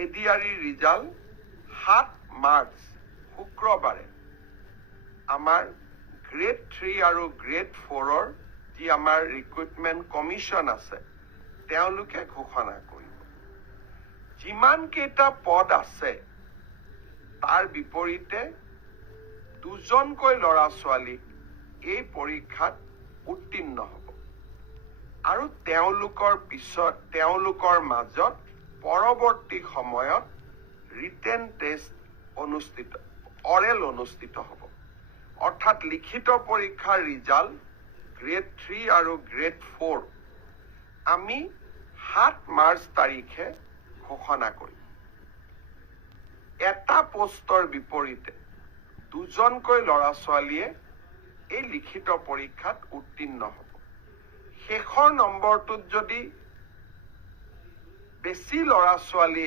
ADRE result 7 March শুক্ৰবাৰে আমাৰ grade 3 আৰু গ্ৰেড 4-ৰ যি আমাৰ ৰিক্ৰুটমেণ্ট কমিশ্যন আছে তেওঁলোকে ঘোষণা কৰিব। যিমান কেইটা পদ আছে তাৰ বিপৰীতে 2জনকৈ ল'ৰা ছোৱালী এই পৰীক্ষাত উত্তীৰ্ণ হ'ব আৰু তেওঁলোকৰ মাজত পৰৱৰ্তী সময়ত ৰিটেন টেষ্ট অৰেল অনুষ্ঠিত হ'ব। অৰ্থাৎ লিখিত পৰীক্ষাৰ ৰিজাল্ট গ্ৰেড 3 আৰু গ্ৰেড 4 আমি 7 মাৰ্চ তাৰিখে ঘোষণা কৰিম। এটা পোষ্টৰ বিপৰীতে 2জনকৈ ল'ৰা ছোৱালীয়ে এই লিখিত পৰীক্ষাত উত্তীৰ্ণ হ'ব। শেষৰ নম্বৰটোত যদি বেছি ল'ৰা ছোৱালী